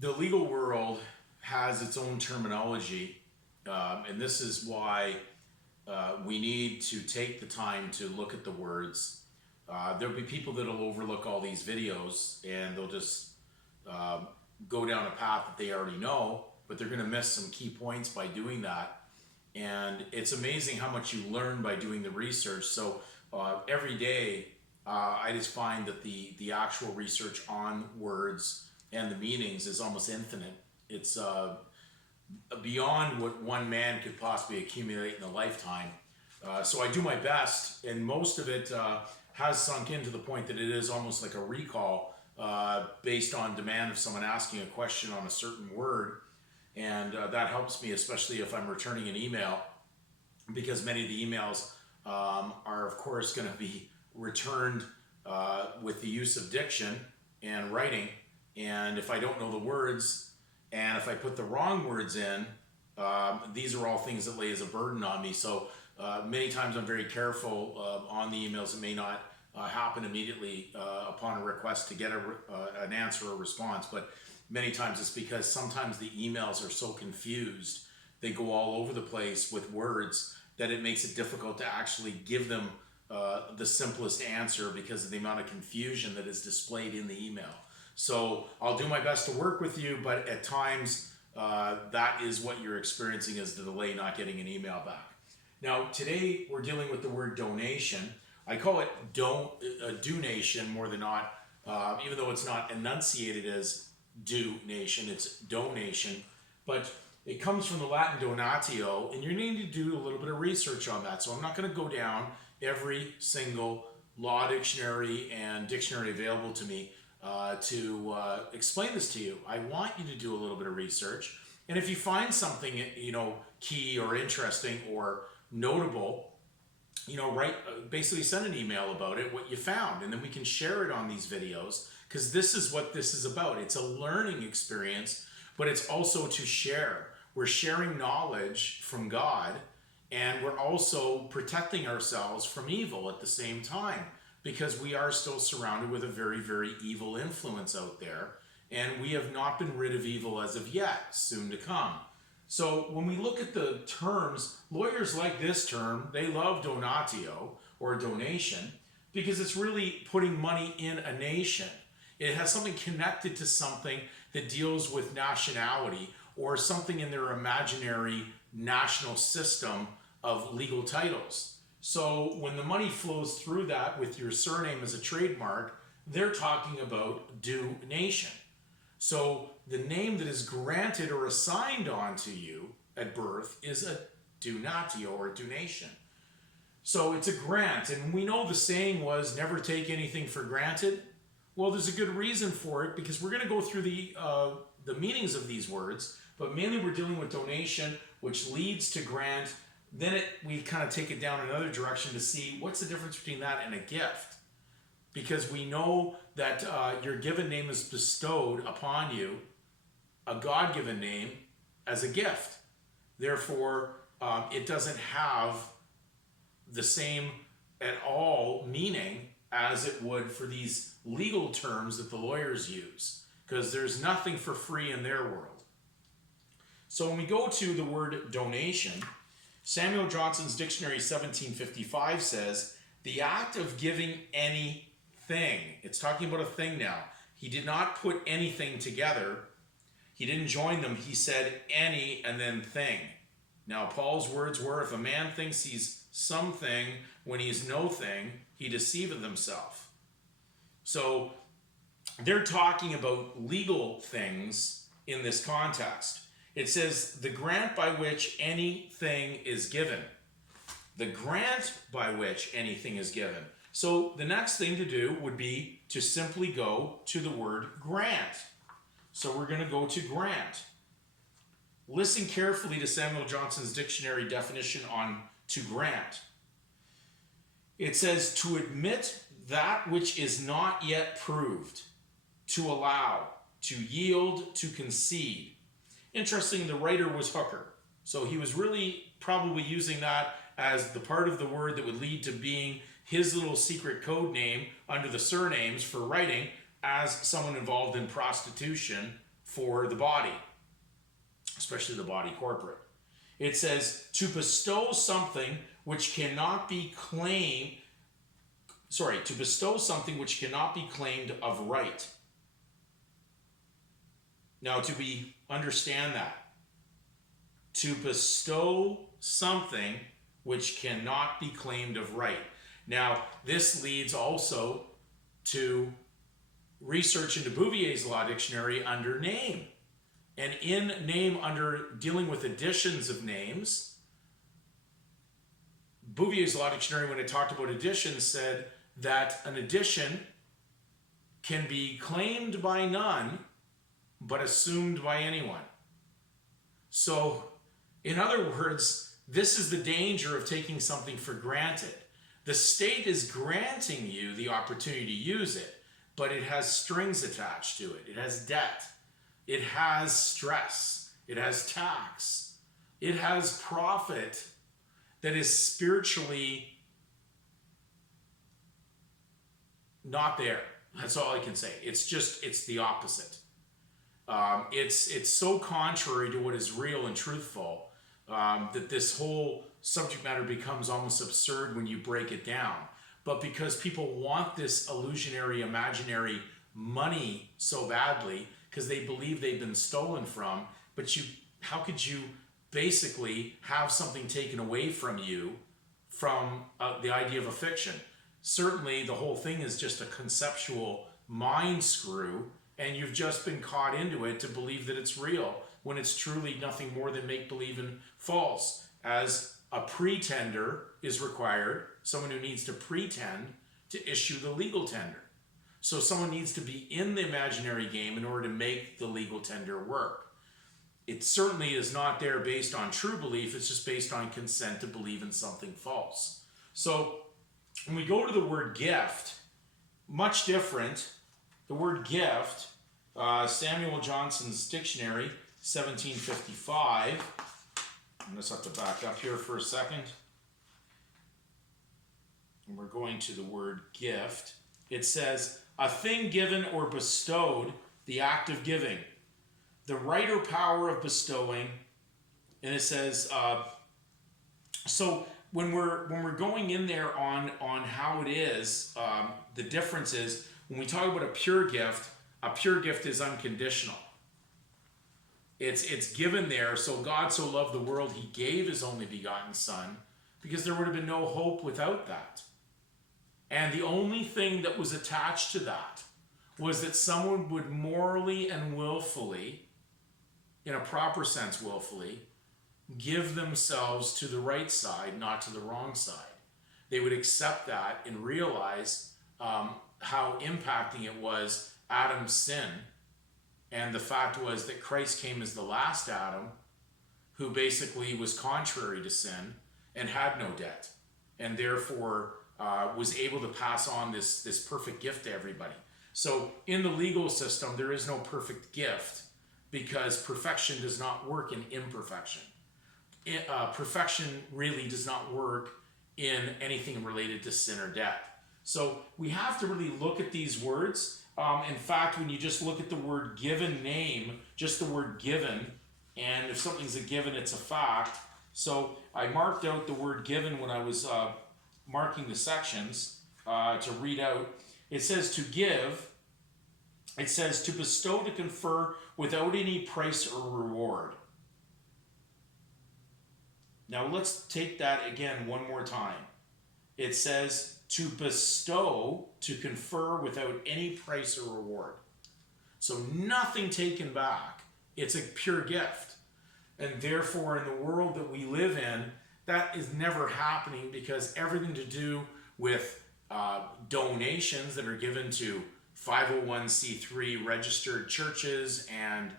The legal world has its own terminology, and this is why we need to take the time to look at the words. There'll be people that'll overlook all these videos and they'll just um, go down a path that they already know, but they're going to miss some key points by doing that. And it's amazing how much you learn by doing the research. So every day, I just find that the actual research on words and the meanings is almost infinite. It's beyond what one man could possibly accumulate in a lifetime. So I do my best, and most of it has sunk in to the point that it is almost like a recall based on demand of someone asking a question on a certain word. And that helps me, especially if I'm returning an email, because many of the emails are, of course, going to be returned with the use of diction and writing. And if I don't know the words, and if I put the wrong words in, these are all things that lay as a burden on me. So many times I'm very careful on the emails. It may not happen immediately upon a request to get an answer or response, but many times it's because sometimes the emails are so confused, they go all over the place with words, that it makes it difficult to actually give them the simplest answer because of the amount of confusion that is displayed in the email. So I'll do my best to work with you, but at times that is what you're experiencing, is the delay not getting an email back. Now today we're dealing with the word donation. I call it donation more than not, even though it's not enunciated as donation, it's donation, but it comes from the Latin donatio, and you need to do a little bit of research on that. So I'm not going to go down every single law dictionary and dictionary available to me to explain this to you. I want you to do a little bit of research, and if you find something key or interesting or notable, basically send an email about it, what you found, and then we can share it on these videos, because this is what this is about. It's a learning experience, but it's also to share. We're sharing knowledge from God, and we're also protecting ourselves from evil at the same time, because we are still surrounded with a very, very evil influence out there, and we have not been rid of evil as of yet, soon to come. So when we look at the terms, lawyers like this term. They love donatio, or donation, because it's really putting money in a nation. It has something connected to something that deals with nationality, or something in their imaginary national system of legal titles. So when the money flows through that with your surname as a trademark, they're talking about donation. So the name that is granted or assigned onto you at birth is a donatio, or a donation. So it's a grant, and we know the saying was never take anything for granted. Well, there's a good reason for it, because we're going to go through the meanings of these words, but mainly we're dealing with donation, which leads to grant. Then we kind of take it down another direction to see what's the difference between that and a gift. Because we know that your given name is bestowed upon you, a God-given name, as a gift. Therefore, it doesn't have the same at all meaning as it would for these legal terms that the lawyers use, because there's nothing for free in their world. So when we go to the word donation, Samuel Johnson's Dictionary 1755 says, the act of giving anything. It's talking about a thing now. He did not put anything together. He didn't join them. He said any and then thing. Now, Paul's words were, if a man thinks he's something when he's no thing, he deceiveth himself. So they're talking about legal things in this context. It says the grant by which anything is given. The grant by which anything is given. So the next thing to do would be to simply go to the word grant. So we're going to go to grant. Listen carefully to Samuel Johnson's dictionary definition on to grant. It says to admit that which is not yet proved, to allow, to yield, to concede. Interesting, the writer was Hooker. So he was really probably using that as the part of the word that would lead to being his little secret code name under the surnames for writing as someone involved in prostitution for the body, especially the body corporate. It says to bestow something which cannot be claimed, to bestow something which cannot be claimed of right. Now, understand that. To bestow something which cannot be claimed of right. Now, this leads also to research into Bouvier's Law Dictionary under name. And in name, under dealing with additions of names, Bouvier's Law Dictionary, when it talked about additions, said that an addition can be claimed by none, but assumed by anyone. So, in other words, this is the danger of taking something for granted. The state is granting you the opportunity to use it, but it has strings attached to it. It has debt. It has stress. It has tax. It has profit that is spiritually not there. That's all I can say. It's the opposite. It's so contrary to what is real and truthful that this whole subject matter becomes almost absurd when you break it down. But because people want this illusionary, imaginary money so badly, because they believe they've been stolen from, but how could you basically have something taken away from you from the idea of a fiction? Certainly, the whole thing is just a conceptual mind screw, and you've just been caught into it to believe that it's real, when it's truly nothing more than make-believe and false. As a pretender is required, someone who needs to pretend to issue the legal tender. So someone needs to be in the imaginary game in order to make the legal tender work. It certainly is not there based on true belief, it's just based on consent to believe in something false. So when we go to the word gift, much different. The word gift, Samuel Johnson's dictionary, 1755. I just have to back up here for a second. And we're going to the word gift. It says, a thing given or bestowed, the act of giving. The right or power of bestowing. And it says, so when we're going in there on how it is, the difference is, when we talk about a pure gift is unconditional. It's given there, so God so loved the world, he gave his only begotten Son, because there would have been no hope without that. And the only thing that was attached to that was that someone would morally and willfully, in a proper sense willfully, give themselves to the right side, not to the wrong side. They would accept that and realize how impacting it was Adam's sin. And the fact was that Christ came as the last Adam, who basically was contrary to sin and had no debt, and therefore was able to pass on this perfect gift to everybody. So in the legal system, there is no perfect gift, because perfection does not work in imperfection. Perfection really does not work in anything related to sin or death. So we have to really look at these words. In fact, when you just look at the word given name, just the word given, and if something's a given, it's a fact. So I marked out the word given when I was marking the sections to read out. It says to give. It says to bestow, to confer without any price or reward. Now let's take that again one more time. It says to bestow, to confer without any price or reward. So nothing taken back. It's a pure gift. And therefore, in the world that we live in, that is never happening, because everything to do with donations that are given to 501c3 registered churches and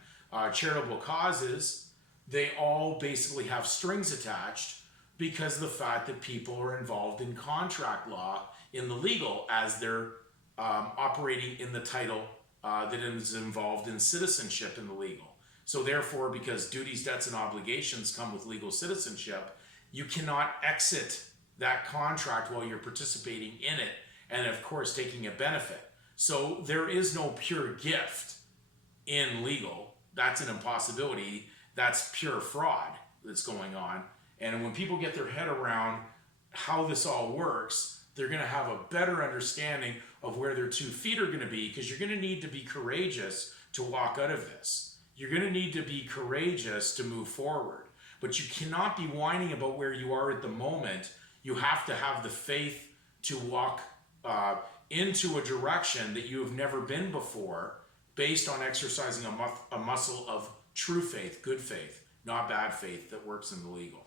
charitable causes, they all basically have strings attached, because of the fact that people are involved in contract law in the legal as they're operating in the title that is involved in citizenship in the legal. So therefore, because duties, debts, and obligations come with legal citizenship, you cannot exit that contract while you're participating in it, and of course taking a benefit. So there is no pure gift in legal. that's an impossibility. That's pure fraud that's going on. And when people get their head around how this all works, they're going to have a better understanding of where their 2 feet are going to be, because you're going to need to be courageous to walk out of this. You're going to need to be courageous to move forward. But you cannot be whining about where you are at the moment. You have to have the faith to walk into a direction that you have never been before, based on exercising a muscle of true faith, good faith, not bad faith that works in the legal.